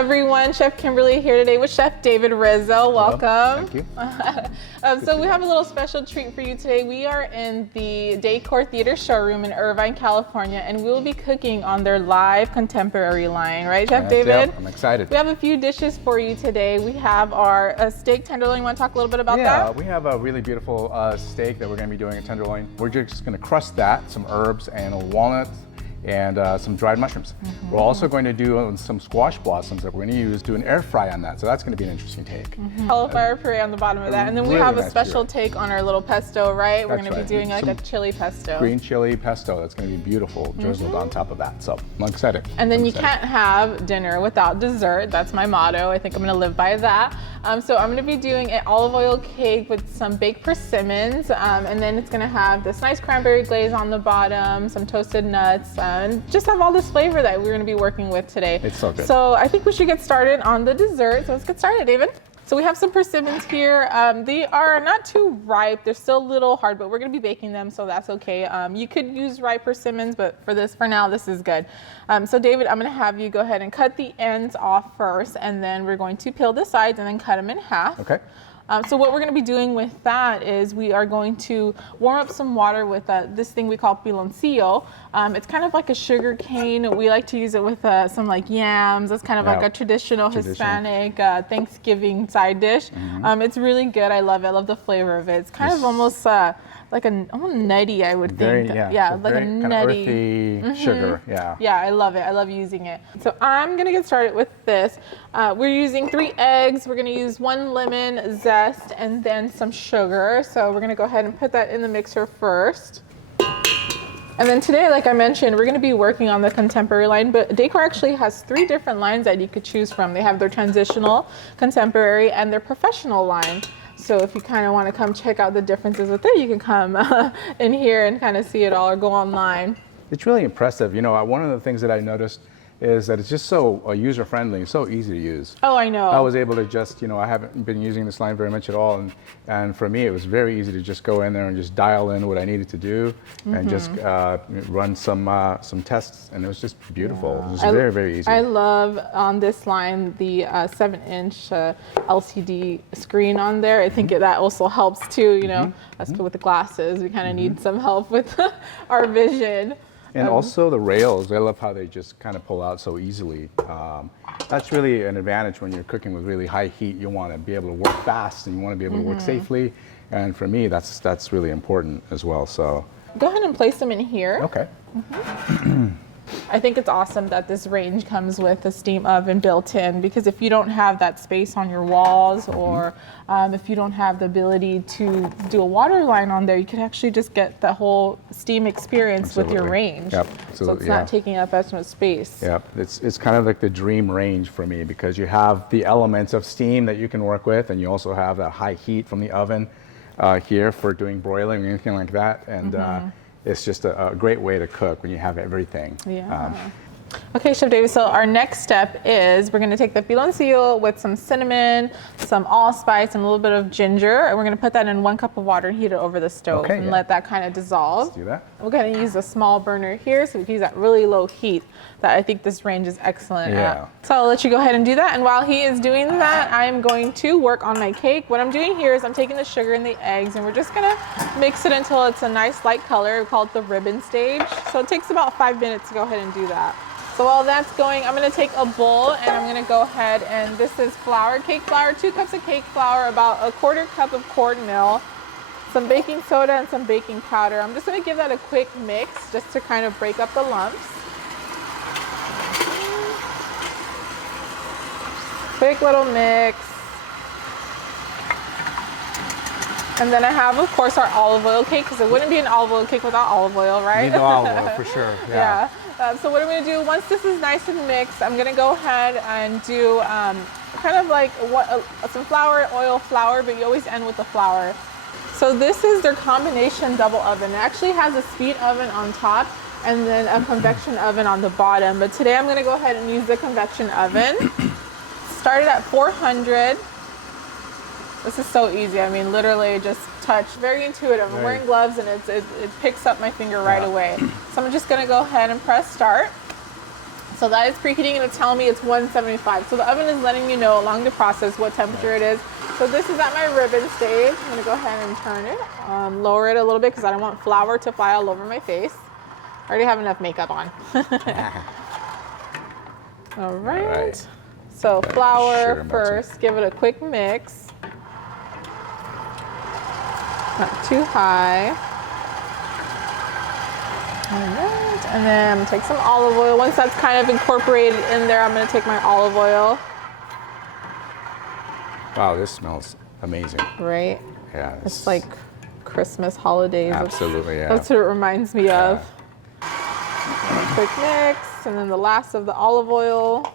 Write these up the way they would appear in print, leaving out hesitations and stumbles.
everyone, Chef Kimberly here today with Chef David Rizzo. Welcome. Thank you. So we have a little special treat for you today. We are in the Dacor Theater showroom in Irvine, California, and we will be cooking on their live contemporary line, right, Chef David? Yep, I'm excited. We have a few dishes for you today. We have our steak tenderloin. You want to talk a little bit about that? Yeah, we have a really beautiful steak that we're going to be doing a tenderloin. We're just going to crust that, some herbs and walnuts, and some dried mushrooms. We're also going to do some squash blossoms that we're going to use, do an air fry on that. So that's going to be an interesting take. Cauliflower puree on the bottom of that. And then we really have a nice special puree. take on our little pesto, right? We're That's going to be right. doing like Some a chili pesto. Green chili pesto. That's going to be beautiful, drizzled on top of that. So I'm excited. And then I'm you excited. can't have dinner without dessert. That's my motto. I think I'm going to live by that. So I'm going to be doing an olive oil cake with some baked persimmons. And then it's going to have this nice cranberry glaze on the bottom, some toasted nuts, and just have all this flavor that we're going to be working with today. It's so good. So I think we should get started on the dessert. So let's get started, David. So we have some persimmons here. They are not too ripe. They're still a little hard, but we're going to be baking them, so that's okay. You could use ripe persimmons, but for now, this is good. So David, I'm going to have you go ahead and cut the ends off first, and then we're going to peel the sides and then cut them in half. Okay. So what we're going to be doing with that is we are going to warm up some water with this thing we call piloncillo. It's kind of like a sugar cane. We like to use it with some like yams. It's kind of like a traditional Hispanic Thanksgiving side dish. It's really good. I love it. I love the flavor of it. It's kind of almost like almost nutty, I would think. Yeah, like a nutty, kind of earthy sugar. Yeah. Yeah, I love it. I love using it. So I'm gonna get started with this. We're using 3 eggs. We're gonna use 1 lemon zest and then some sugar. So we're gonna go ahead and put that in the mixer first. And then today, like I mentioned, we're going to be working on the contemporary line, but Dacor actually has 3 different lines that you could choose from. They have their transitional, contemporary, and their professional line. So if you kind of want to come check out the differences with it, you can come in here and kind of see it all or go online. It's really impressive. You know, one of the things that I noticed is that it's just so user-friendly, so easy to use. Oh, I know. I was able to just, I haven't been using this line very much at all, and for me it was very easy to just go in there and just dial in what I needed to do and just run some tests, and it was just beautiful. It was very, very easy. I love on this line the 7-inch LCD screen on there. I think that also helps too, us with the glasses. We kind of need some help with our vision. And also the rails, I love how they just kind of pull out so easily. That's really an advantage when you're cooking with really high heat. You want to be able to work fast and you want to be able to work safely. And for me, that's really important as well. So go ahead and place them in here. Okay. I think it's awesome that this range comes with a steam oven built in, because if you don't have that space on your walls or if you don't have the ability to do a water line on there, you can actually just get the whole steam experience with your range. Yep. So it's not taking up as much space. Yep. It's kind of like the dream range for me, because you have the elements of steam that you can work with, and you also have that high heat from the oven here for doing broiling or anything like that. And it's just a great way to cook when you have everything. Yeah. Okay, Chef David, so our next step is we're going to take the piloncillo with some cinnamon, some allspice, and a little bit of ginger, and we're going to put that in 1 cup of water and heat it over the stove and let that kind of dissolve. Let's do that. We're going to use a small burner here, so we can use that really low heat that I think this range is excellent at. So I'll let you go ahead and do that, and while he is doing that, I'm going to work on my cake. What I'm doing here is I'm taking the sugar and the eggs, and we're just going to mix it until it's a nice light color. We call it the ribbon stage. So it takes about 5 minutes to go ahead and do that. So while that's going, I'm going to take a bowl and I'm going to go ahead, and this is flour, cake flour, 2 cups of cake flour, about a 1/4 cup of cornmeal, some baking soda and some baking powder. I'm just going to give that a quick mix just to kind of break up the lumps. Quick little mix. And then I have, of course, our olive oil cake, because it wouldn't be an olive oil cake without olive oil, right? You need the olive oil for sure. Yeah. So what I'm going to do, once this is nice and mixed, I'm going to go ahead and do kind of like some oil flour, but you always end with the flour. So this is their combination double oven. It actually has a speed oven on top and then a convection oven on the bottom. But today I'm going to go ahead and use the convection oven. Start it at 400. This is so easy. I mean, literally just touch. Very intuitive. I'm wearing gloves and it picks up my finger right away. So I'm just going to go ahead and press start. So that is preheating and it's telling me it's 175. So the oven is letting you know along the process what temperature it is. So this is at my ribbon stage. I'm gonna go ahead and turn it, lower it a little bit because I don't want flour to fly all over my face. I already have enough makeup on. All right. So flour first, give it a quick mix. Not too high. All right, and then I'm gonna take some olive oil. Once that's kind of incorporated in there, I'm gonna take my olive oil. Wow, this smells amazing. Right? Yeah. It's like Christmas holidays. Absolutely, yeah. That's what it reminds me of. A quick mix, and then the last of the olive oil.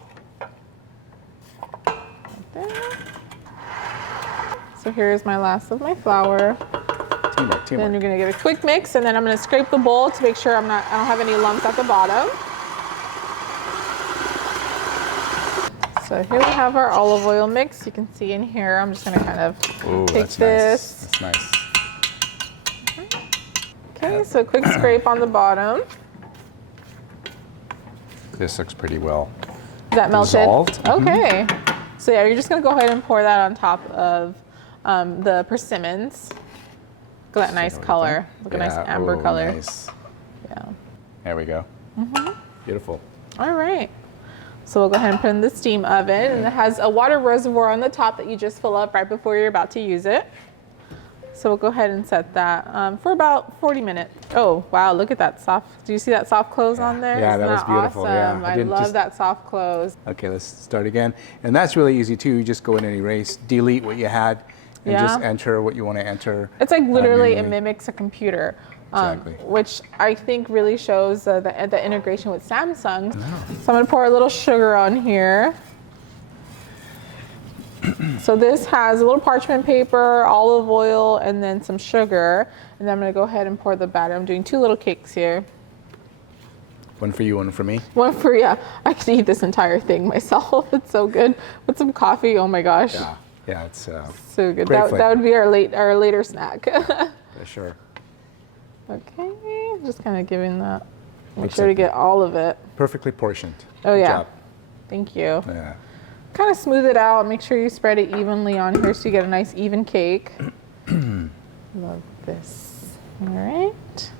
Right there. So here's my last of my flour. Teamwork. Then you're gonna get a quick mix, and then I'm gonna scrape the bowl to make sure I don't have any lumps at the bottom. So here we have our olive oil mix. You can see in here, I'm just gonna kind of take this. Nice. That's nice. Okay, so quick scrape on the bottom. This looks pretty well Is that melted? dissolved. Okay. So yeah, you're just gonna go ahead and pour that on top of the persimmons. Look at that nice color. Look at nice amber color. Nice. Yeah. There we go. Beautiful. All right. So we'll go ahead and put in the steam oven, and it has a water reservoir on the top that you just fill up right before you're about to use it. So we'll go ahead and set that for about 40 minutes. Oh, wow, look at that soft. Do you see that soft close on there? Yeah, Isn't that was beautiful. Awesome? Yeah, I love that soft close. Okay, let's start again. And that's really easy too. You just go in and erase, delete what you had, and just enter what you want to enter. It's like literally it mimics a computer. Exactly. Which I think really shows the integration with Samsung. So I'm gonna pour a little sugar on here. So this has a little parchment paper, olive oil, and then some sugar. And then I'm gonna go ahead and pour the batter. I'm doing 2 little cakes here. One for you, one for me. One for, yeah, I could eat this entire thing myself. It's so good. With some coffee, oh my gosh. Yeah, it's so good. That would be our later snack. For sure. Okay, just kind of giving that. Make sure to get all of it. Perfectly portioned. Oh yeah. Good job. Thank you. Yeah. Kind of smooth it out. Make sure you spread it evenly on here so you get a nice even cake. Love this. All right.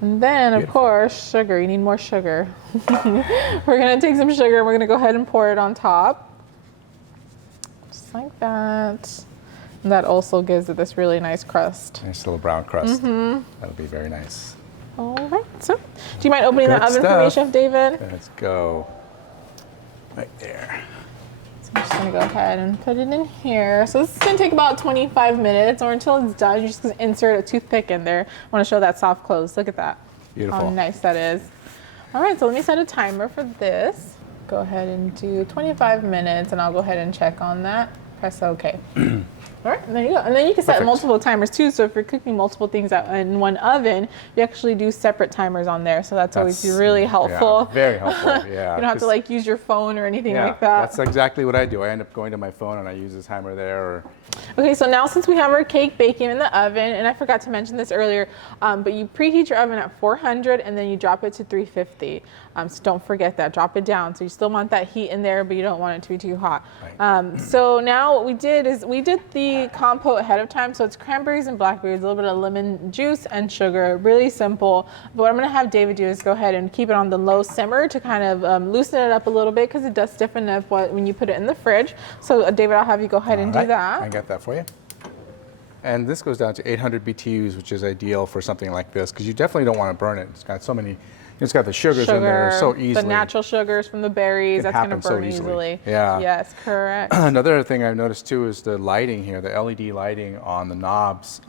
And then, of course, sugar. You need more sugar. We're going to take some sugar and we're going to go ahead and pour it on top. Just like that. And that also gives it this really nice crust. Nice little brown crust. That'll be very nice. All right. So, do you mind opening the oven for me, Chef David? Let's go. Right there. So I'm just going to go ahead and put it in here. So this is going to take about 25 minutes or until it's done. You're just going to insert a toothpick in there. I want to show that soft close. Look at that. Beautiful. How nice that is. All right, so let me set a timer for this. Go ahead and do 25 minutes and I'll go ahead and check on that. Press OK. All right, and there you go. And then you can set multiple timers too. So if you're cooking multiple things out in one oven, you actually do separate timers on there. So that's always really helpful. Yeah, very helpful, yeah. You don't have to like use your phone or anything like that. That's exactly what I do. I end up going to my phone and I use this timer there. Okay, so now since we have our cake baking in the oven, and I forgot to mention this earlier, but you preheat your oven at 400 and then you drop it to 350. So don't forget that, drop it down. So you still want that heat in there, but you don't want it to be too hot. Right. So now what we did is we did the compote ahead of time. So it's cranberries and blackberries, a little bit of lemon juice and sugar, really simple. But what I'm gonna have David do is go ahead and keep it on the low simmer to kind of loosen it up a little bit because it does stiffen up when you put it in the fridge. So David, I'll have you go ahead and do that. I got that for you. And this goes down to 800 BTUs, which is ideal for something like this because you definitely don't want to burn it. It's got so many. It's got the sugars in there so easily. The natural sugars from the berries, that's going to burn easily. Yeah. Yes, correct. Another thing I've noticed too is the lighting here, the LED lighting on the knobs.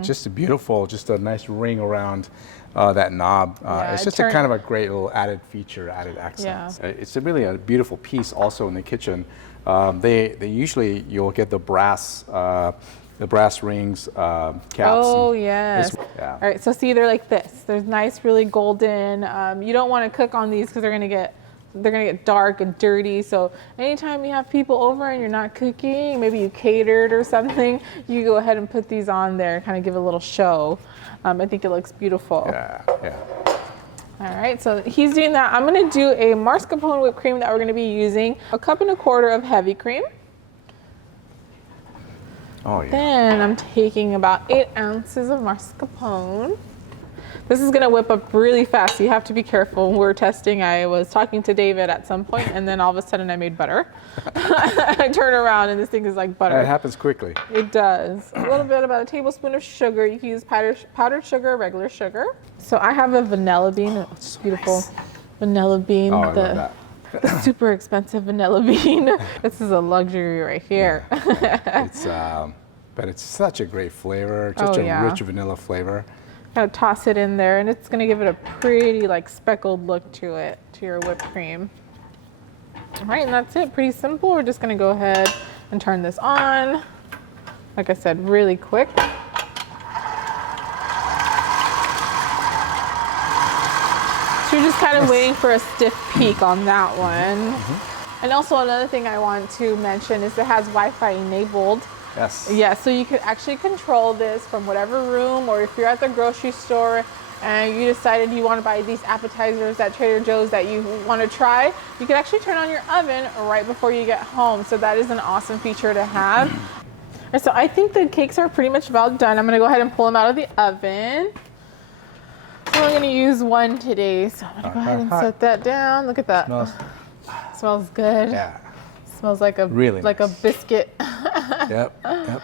Just beautiful, just a nice ring around that knob. It's just a kind of a great little added feature, added accent. Yeah. It's really a beautiful piece also in the kitchen. They usually, you'll get the brass rings, caps. Oh, yes. Yeah. All right, so see, they're like this. They're nice, really golden. You don't want to cook on these because they're gonna get dark and dirty. So anytime you have people over and you're not cooking, maybe you catered or something, you go ahead and put these on there and kind of give a little show. I think it looks beautiful. Yeah, yeah. All right. right, so he's doing that. I'm gonna do a mascarpone whipped cream that we're gonna be using. 1.25 cups of heavy cream. Oh yeah. Then I'm taking about 8 ounces of mascarpone. This is gonna whip up really fast, so you have to be careful. When we're testing, I was talking to David at some point, and then all of a sudden I made butter. I turn around and this thing is like butter. It happens quickly. It does. A little bit, about a tablespoon of sugar. You can use powdered sugar, regular sugar. So I have a vanilla bean. It's beautiful. Nice. Vanilla bean. Oh, I love that. The super expensive vanilla bean. This is a luxury right here. Yeah. But it's such a great flavor, such a rich vanilla flavor. Gotta toss it in there, and it's gonna give it a pretty like speckled look to it, to your whipped cream. All right, and that's it, pretty simple. We're just gonna go ahead and turn this on. Like I said, really quick. So you're just kind of waiting for a stiff peak on that one. And also another thing I want to mention is it has Wi-Fi enabled. Yes. Yeah, so you could actually control this from whatever room, or if you're at the grocery store and you decided you want to buy these appetizers at Trader Joe's that you want to try, you can actually turn on your oven right before you get home. So that is an awesome feature to have. So I think the cakes are pretty much about done. I'm going to go ahead and pull them out of the oven. So I'm going to use one today. So I'm going to go ahead and set that down. Look at that. Smells good. Yeah. Smells like a really like nice. A biscuit. Yep. All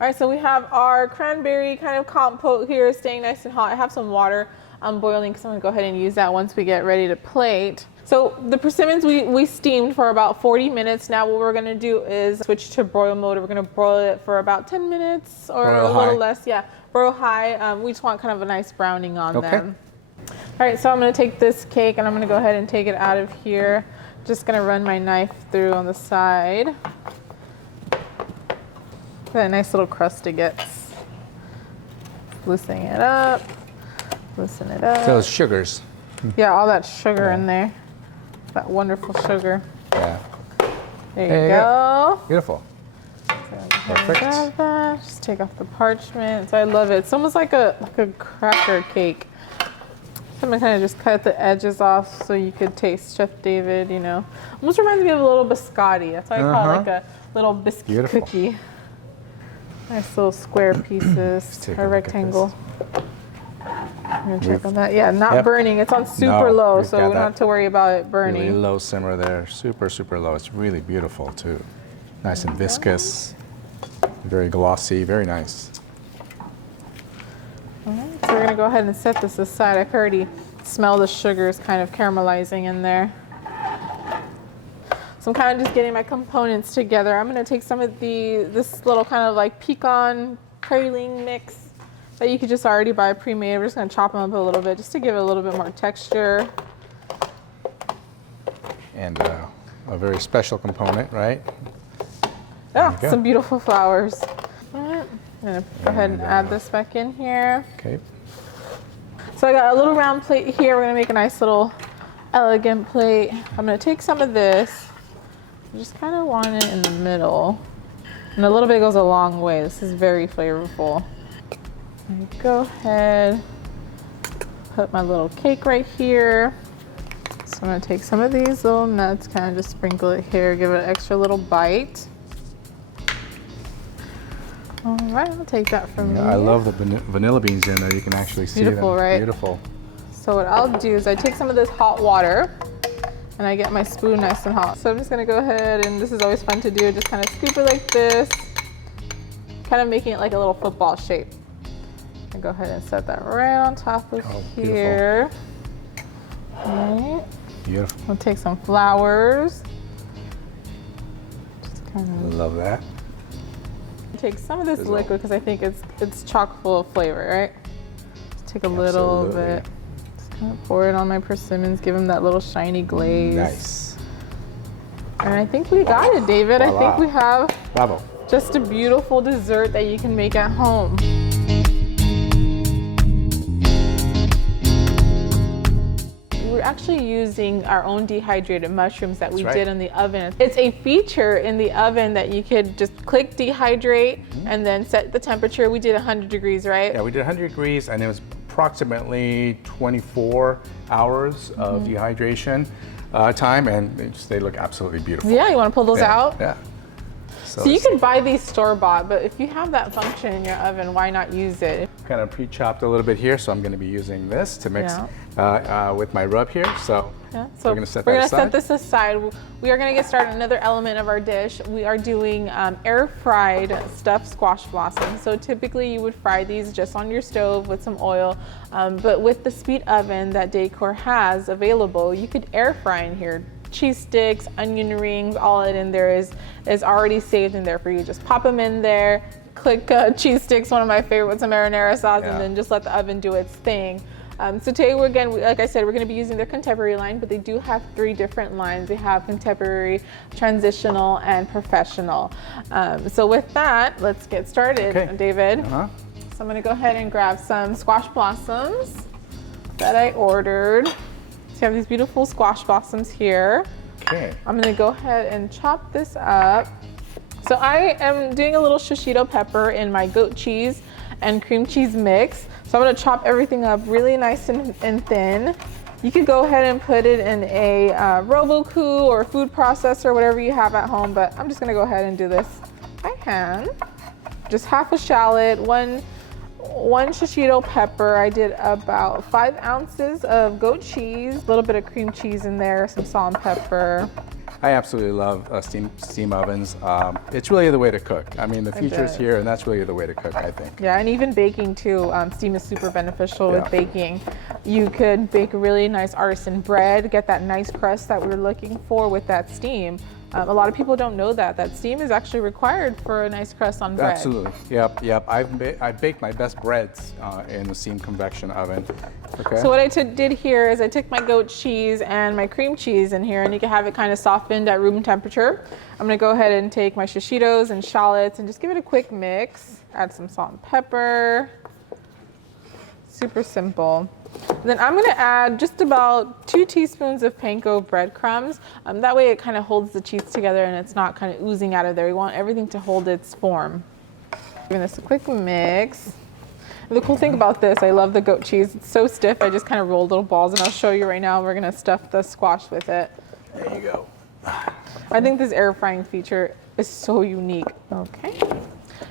right, so we have our cranberry kind of compote here, staying nice and hot. I have some water boiling, because I'm gonna go ahead and use that once we get ready to plate. So the persimmons we steamed for about 40 minutes. Now what we're gonna do is switch to broil mode. We're gonna broil it for about 10 minutes or a little less. Yeah, broil high. We just want kind of a nice browning on them. All right, so I'm gonna take this cake and I'm gonna go ahead and take it out of here. Just gonna run my knife through on the side. That nice little crust it gets. Loosening it up. Loosen it up. So sugars. Yeah, all that sugar in there. That wonderful sugar. Yeah. There you go. Beautiful. So Perfect. grab that. Just take off the parchment. So I love it. It's almost like a cracker cake. So I'm gonna kind of just cut the edges off so you could taste Chef David, you know. Almost reminds me of a little biscotti. That's why I call it like a little biscuit cookie. Nice little square pieces, or rectangle. I'm gonna check on that. Yeah, not burning. It's on super low, so we don't have to worry about it burning. Really low simmer there, super, super low. It's really beautiful too. Nice and viscous, very glossy, very nice. All right, so we're gonna go ahead and set this aside. I can already smell the sugars kind of caramelizing in there. So I'm kind of just getting my components together. I'm gonna take some of this little kind of like pecan praline mix that you could just already buy pre-made. We're just gonna chop them up a little bit just to give it a little bit more texture. And a very special component, right? Yeah, some beautiful flowers. All right, I'm gonna go ahead and add this back in here. Okay. So I got a little round plate here. We're gonna make a nice little elegant plate. I'm gonna take some of this. I just kind of want it in the middle. And a little bit goes a long way. This is very flavorful. Go ahead, put my little cake right here. So I'm gonna take some of these little nuts, kind of just sprinkle it here, give it an extra little bite. All right, I'll take that from you. I love the vanilla beans in there. You can actually see them. Beautiful, right? Beautiful. So what I'll do is I take some of this hot water and I get my spoon nice and hot. So I'm just gonna go ahead, and this is always fun to do, just kind of scoop it like this, kind of making it like a little football shape. And go ahead and set that right on top of here. All right. Beautiful. We'll take some flowers. Just kind of love that. take some of this liquid because I think it's chock full of flavor, right? Just take a little bit. Just kind of pour it on my persimmons, give them that little shiny glaze. Nice. And I think we got it, David. Voila. I think we have Bravo. just a beautiful dessert that you can make at home. We're actually using our own dehydrated mushrooms that we did in the oven. It's a feature in the oven that you could just click dehydrate and then set the temperature. We did 100 degrees, right? Yeah, we did 100 degrees and it was approximately 24 hours of dehydration time, and they look absolutely beautiful. Yeah, you want to pull those out? Yeah. So you could buy these store-bought, but if you have that function in your oven, why not use it? Kind of pre-chopped a little bit here, so I'm going to be using this to mix with my rub here. So, so we're going to set that aside. Set this aside. We are going to get started on another element of our dish. We are doing air-fried stuffed squash blossoms. So typically you would fry these just on your stove with some oil, but with the speed oven that Dacor has available, you could air fry in here. Cheese sticks, onion rings, all it in there is already saved in there for you. Just pop them in there, click cheese sticks, one of my favorite, with some marinara sauce, and then just let the oven do its thing. So today like I said, we're going to be using their contemporary line, but they do have 3 different lines. They have contemporary, transitional, and professional. So with that, let's get started, David. So I'm going to go ahead and grab some squash blossoms that I ordered. So you have these beautiful squash blossoms here. Okay. I'm gonna go ahead and chop this up. So I am doing a little shishito pepper in my goat cheese and cream cheese mix. So I'm gonna chop everything up really nice and thin. You could go ahead and put it in a Roboku or food processor, whatever you have at home, but I'm just gonna go ahead and do this by hand. Just half a shallot, one shishito pepper. I did about 5 ounces of goat cheese, a little bit of cream cheese in there, some salt and pepper. I absolutely love steam ovens. It's really the way to cook. I mean, the future's here, and that's really the way to cook, I think. Yeah, and even baking too. Steam is super beneficial with baking. You could bake really nice artisan bread, get that nice crust that we're looking for with that steam. A lot of people don't know that steam is actually required for a nice crust on bread. Absolutely. Yep. I've baked my best breads in the steam convection oven. Okay. So what I did here is I took my goat cheese and my cream cheese in here, and you can have it kind of softened at room temperature. I'm gonna go ahead and take my shishitos and shallots and just give it a quick mix. Add some salt and pepper. Super simple. And then I'm gonna add just about 2 teaspoons of panko breadcrumbs. That way it kind of holds the cheese together and it's not kind of oozing out of there. You want everything to hold its form. Giving this a quick mix. And the cool thing about this, I love the goat cheese. It's so stiff, I just kind of roll little balls, and I'll show you right now. We're gonna stuff the squash with it. There you go. I think this air frying feature is so unique. Okay.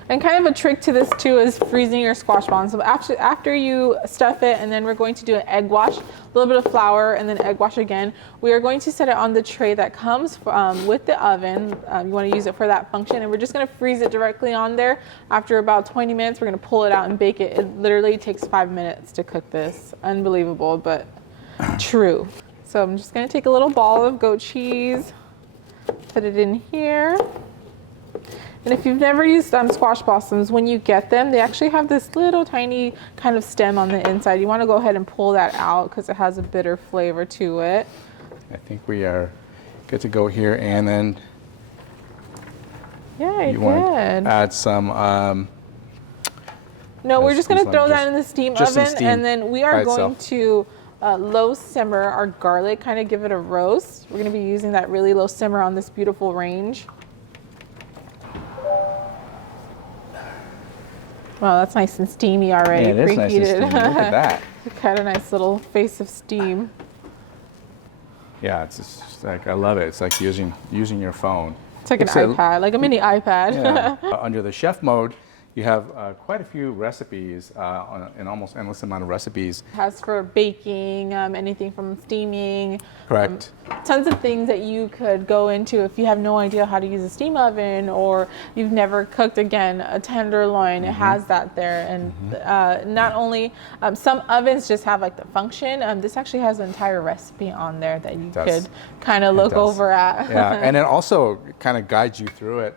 And kind of a trick to this too is freezing your squash balls. So after you stuff it, and then we're going to do an egg wash, a little bit of flour, and then egg wash again. We are going to set it on the tray that comes with the oven. You want to use it for that function, and we're just going to freeze it directly on there. After about 20 minutes, we're going to pull it out and bake it. It literally takes 5 minutes to cook this. Unbelievable, but true. So I'm just going to take a little ball of goat cheese, put it in here. And if you've never used squash blossoms, when you get them, they actually have this little tiny kind of stem on the inside. You want to go ahead and pull that out because it has a bitter flavor to it. I think we are good to go here, and then you want to add some. No, we're just going to throw that in the steam oven, and then we are going to low simmer our garlic, kind of give it a roast. We're going to be using that really low simmer on this beautiful range. Wow, that's nice and steamy already. Yeah, it is nice and steamy. Look at that. Got a nice little face of steam. Yeah, it's just like, I love it. It's like using your phone. It's like an iPad, like a mini iPad. Yeah. Under the chef mode, you have quite a few recipes, an almost endless amount of recipes. It has for baking, anything from steaming. Correct. Tons of things that you could go into if you have no idea how to use a steam oven, or you've never cooked, again, a tenderloin. It has that there. And not only, some ovens just have like the function. This actually has an entire recipe on there that you could kind of look over at. Yeah, and it also kind of guides you through it.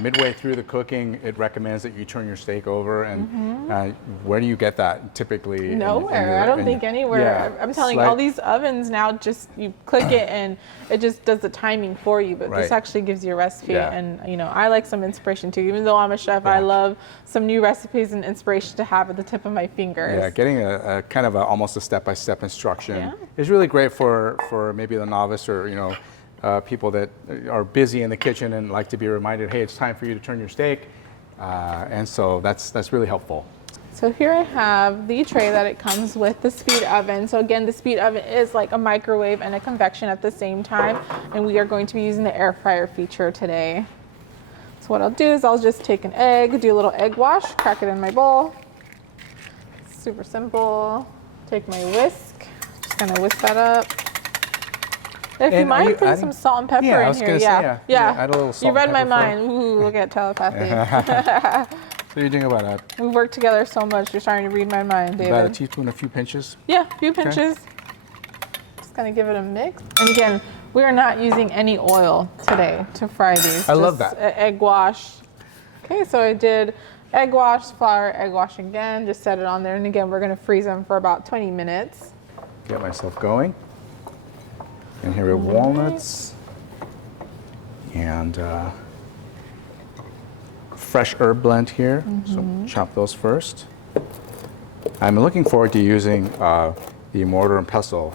Midway through the cooking, it recommends that you turn your steak over, and where do you get that typically? Nowhere. I don't think anywhere. Yeah, I'm telling you, all these ovens now, just you click it and it just does the timing for you, but this actually gives you a recipe. And you know, I like some inspiration too. Even though I'm a chef, I love some new recipes and inspiration to have at the tip of my fingers. Yeah, getting a kind of almost a step-by-step instruction is really great for maybe the novice, or people that are busy in the kitchen and like to be reminded, hey, it's time for you to turn your steak. And so that's really helpful. So here I have the tray that it comes with, the speed oven. So again, the speed oven is like a microwave and a convection at the same time. And we are going to be using the air fryer feature today. So what I'll do is I'll just take an egg, do a little egg wash, crack it in my bowl. Super simple. Take my whisk, just gonna whisk that up. If you mind, put some salt and pepper in here. Yeah. Add a little salt. You read and my pepper mind. Ooh, look at telepathy. So you're doing about that? We've worked together so much. You're starting to read my mind, David. About a teaspoon, a few pinches? Yeah, a few pinches. Just gonna give it a mix. And again, we are not using any oil today to fry these. I love that. Egg wash. Okay, so I did egg wash, flour, egg wash again. Just set it on there. And again, we're gonna freeze them for about 20 minutes. Get myself going. And here we have walnuts and fresh herb blend here. So chop those first. I'm looking forward to using the mortar and pestle.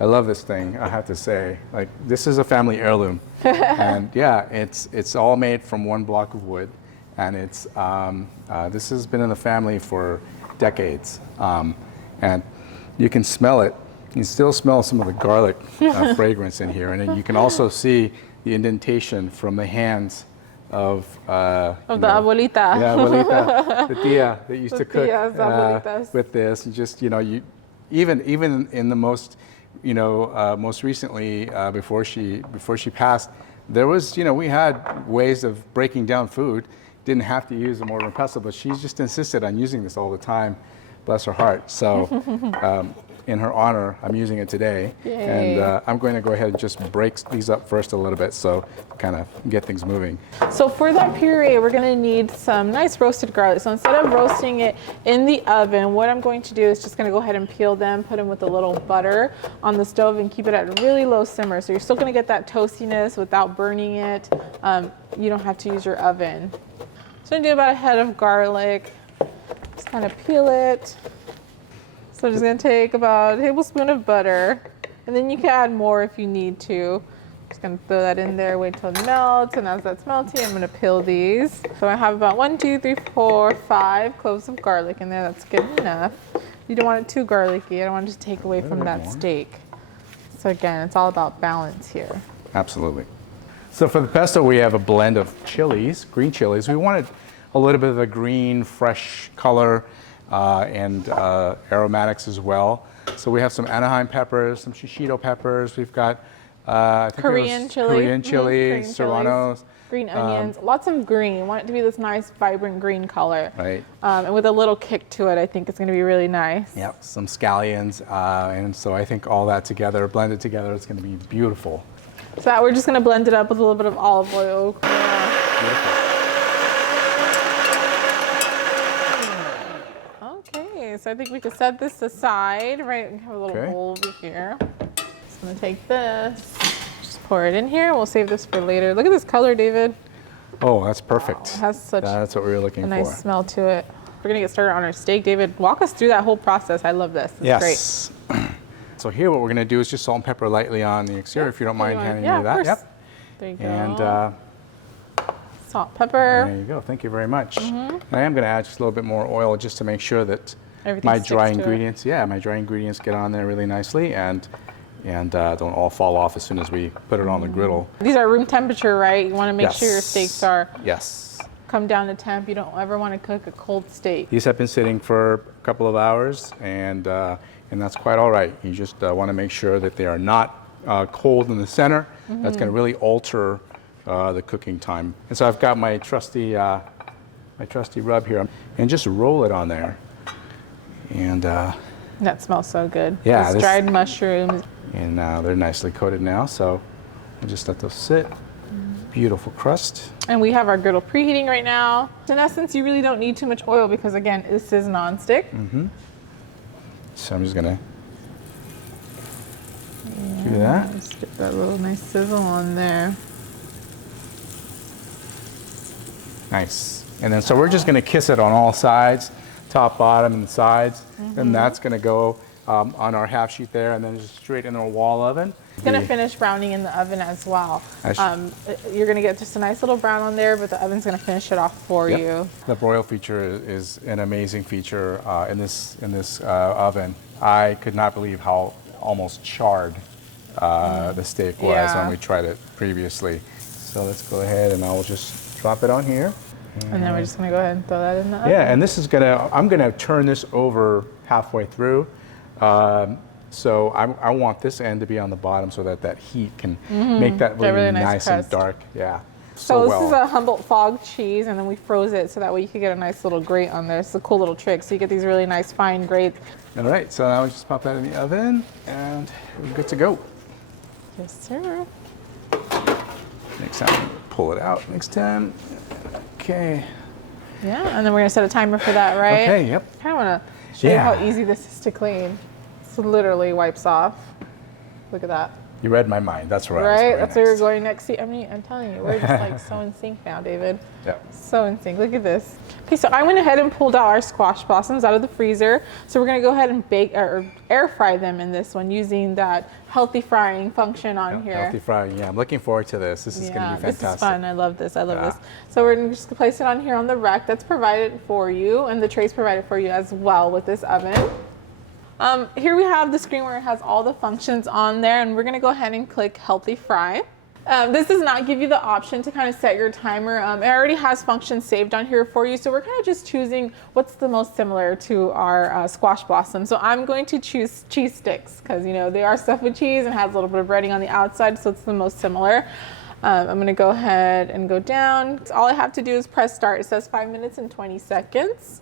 I love this thing, I have to say. Like, this is a family heirloom. And yeah, it's all made from one block of wood. And it's this has been in the family for decades. And you can smell it. You can still smell some of the garlic fragrance in here. And then you can also see the indentation from the hands of the abuelita. Yeah, abuelita, the tia that used to cook with this. And just, even in the most, most recently before she passed, there was, we had ways of breaking down food. Didn't have to use a mortar and pestle, but she just insisted on using this all the time. Bless her heart. So in her honor, I'm using it today. Yay. And I'm going to go ahead and just break these up first a little bit so kind of get things moving. So for that puree, we're going to need some nice roasted garlic. So instead of roasting it in the oven, what I'm going to do is just going to go ahead and peel them, put them with a little butter on the stove and keep it at a really low simmer. So you're still going to get that toastiness without burning it. You don't have to use your oven. So I'm going to do about a head of garlic. Just kind of peel it. So I'm just going to take about a tablespoon of butter, and then you can add more if you need to. Just going to throw that in there, wait till it melts, and as that's melting, I'm going to peel these. So I have about 1, 2, 3, 4, 5 cloves of garlic in there. That's good enough. You don't want it too garlicky. I don't want it to take away from that steak. So again, it's all about balance here. Absolutely. So for the pesto, we have a blend of chilies, green chilies. We wanted a little bit of a green, fresh color and aromatics as well. So we have some Anaheim peppers, some shishito peppers. We've got Korean chili, serranos. Green onions, lots of green. You want it to be this nice, vibrant green color. Right. And with a little kick to it, I think it's going to be really nice. Yep, some scallions. And so I think all that together, blended together, it's going to be beautiful. So we're just going to blend it up with a little bit of olive oil. Beautiful. Okay, so I think we could set this aside, right? We have a little bowl over here. Just going to take this, just pour it in here. We'll save this for later. Look at this color, David. Oh, that's perfect. It has such that's what we were looking for. A nice smell to it. We're going to get started on our steak. David, walk us through that whole process. I love this. It's great. So here what we're going to do is just salt and pepper lightly on the exterior, if you don't mind handing me that. Yep. There you go. And salt, pepper. There you go. Thank you very much. And I am going to add just a little bit more oil just to make sure that everything my dry sticks to ingredients, my dry ingredients get on there really nicely and don't all fall off as soon as we put it on the griddle. These are room temperature, right? You want to make sure your steaks are come down to temp. You don't ever want to cook a cold steak. These have been sitting for a couple of hours, and that's quite all right. You just want to make sure that they are not cold in the center. That's going to really alter the cooking time. And so I've got my trusty rub here, and just roll it on there. And that smells so good. Yeah, these dried mushrooms. And they're nicely coated now, so we'll just let those sit. Beautiful crust. And we have our griddle preheating right now. In essence, you really don't need too much oil because, again, this is nonstick. So I'm just gonna do that. Just get that little nice sizzle on there. Nice. And then so we're just gonna kiss it on all sides, top, bottom, and the sides. And that's gonna go on our half sheet there, and then just straight in our wall oven. It's gonna finish browning in the oven as well. You're gonna get just a nice little brown on there, but the oven's gonna finish it off for you. The broil feature is an amazing feature in this oven. I could not believe how almost charred the steak was when we tried it previously. So let's go ahead and I'll just drop it on here. And then we're just gonna go ahead and throw that in the oven. Yeah, and this is I'm gonna turn this over halfway through. So I want this end to be on the bottom so that heat can make that really nice and dark. Yeah. So this is a Humboldt fog cheese, and then we froze it so that way you could get a nice little grate on there. It's a cool little trick. So you get these really nice fine grates. All right, so now we just pop that in the oven, and we're good to go. Yes, sir. Next time, pull it out. Next time. Okay. Yeah, and then we're gonna set a timer for that, right? Okay, yep. I kind of want to show you how easy this is to clean. It literally wipes off. Look at that. You read my mind. That's where right. That's where you're going next. I mean, I'm telling you, we're just like so in sync now, David. Yeah. So in sync. Look at this. Okay, so I went ahead and pulled out our squash blossoms out of the freezer. So we're gonna go ahead and bake or air fry them in this one using that healthy frying function on here. Healthy frying. Yeah, I'm looking forward to this. This is gonna be fantastic. This is fun. I love this. I love this. So we're gonna just place it on here on the rack that's provided for you, and the tray's provided for you as well with this oven. Here we have the screen where it has all the functions on there, and we're gonna go ahead and click Healthy Fry. This does not give you the option to kind of set your timer. It already has functions saved on here for you, so we're kind of just choosing what's the most similar to our squash blossom. So I'm going to choose cheese sticks because, you know, they are stuffed with cheese and has a little bit of breading on the outside, so it's the most similar. I'm gonna go ahead and go down. So all I have to do is press start. It says 5 minutes and 20 seconds.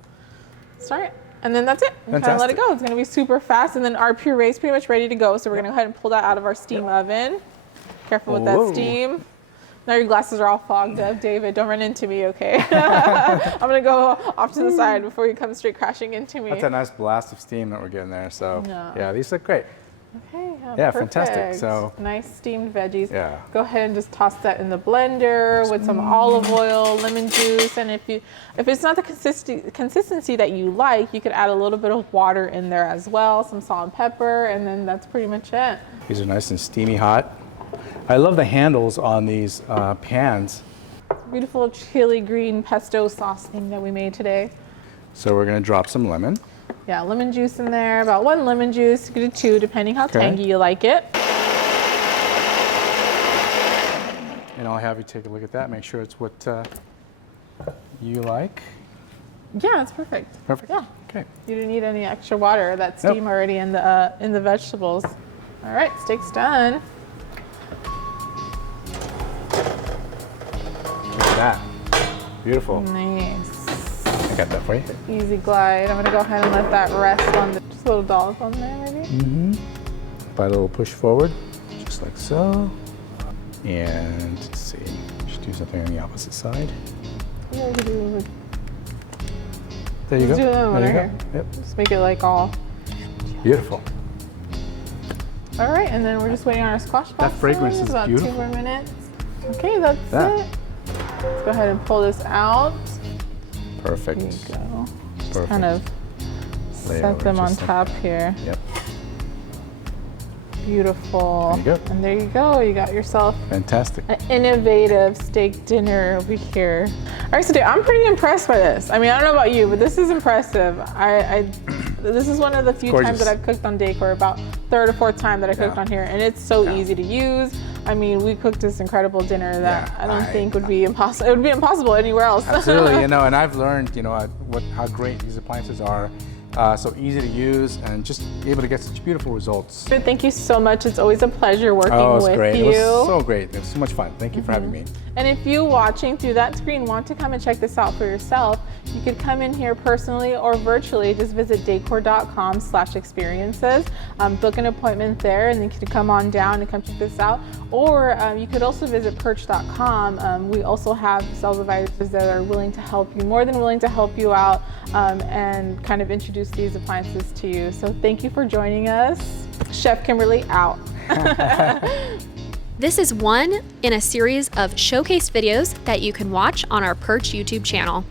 Start. And then that's it. Kind of let it go. It's going to be super fast. And then our puree is pretty much ready to go. So we're going to go ahead and pull that out of our steam oven. Careful with that steam. Now your glasses are all fogged up, David. Don't run into me, okay? I'm going to go off to the side before you come straight crashing into me. That's a nice blast of steam that we're getting there. So yeah, these look great. Okay, yeah, fantastic. So nice steamed veggies. Yeah. Go ahead and just toss that in the blender with some olive oil, lemon juice, and if it's not the consistency that you like, you could add a little bit of water in there as well, some salt and pepper, and then that's pretty much it. These are nice and steamy hot. I love the handles on these pans. Beautiful chili green pesto sauce thing that we made today. So we're gonna drop some lemon. Yeah, lemon juice in there, about 1 lemon juice, you could do 2 depending how tangy you like it. And I'll have you take a look at that, make sure it's what you like. Yeah, it's perfect. Perfect. Yeah. Okay. You don't need any extra water. That steam already in the vegetables. All right, steak's done. Look at that. Beautiful. Nice. I got that for you. Easy glide. I'm gonna go ahead and let that rest on just a little dollop on there, maybe. Mm-hmm. By a little push forward, just like so. And let's see, just do something on the opposite side. Yeah, we could do. There you go. Do another one there you right go. here. Yep. Just make it like all. Beautiful. All right, and then we're just waiting on our squash box. That fragrance is about beautiful. 2 more minutes. Okay, that's it. Let's go ahead and pull this out. Perfect. There you go. Just Perfect. kind of set them on top here. Yep. Beautiful. There you go. And there you go. You got yourself Fantastic. an innovative steak dinner over here. All right, so I'm pretty impressed by this. I mean, I don't know about you, but this is impressive. This is one of the few times that I've cooked on Dacor, about 3rd or 4th time that I cooked on here, and it's so easy to use. I mean, we cooked this incredible dinner that I don't think would be impossible. It would be impossible anywhere else. Absolutely, you know, and I've learned, you know, how great these appliances are. So easy to use and just able to get such beautiful results. Thank you so much. It's always a pleasure working with you. It was so great. It was so much fun. Thank you for having me. And if you watching through that screen want to come and check this out for yourself, you could come in here personally or virtually. Just visit dacor.com/experiences. Book an appointment there, and then you can come on down and come check this out. Or you could also visit PIRCH.com. We also have sales advisors that are willing to help you, more than willing to help you out, and kind of introduce these appliances to you. So thank you for joining us. Chef Kimberly out. This is one in a series of showcase videos that you can watch on our PIRCH YouTube channel.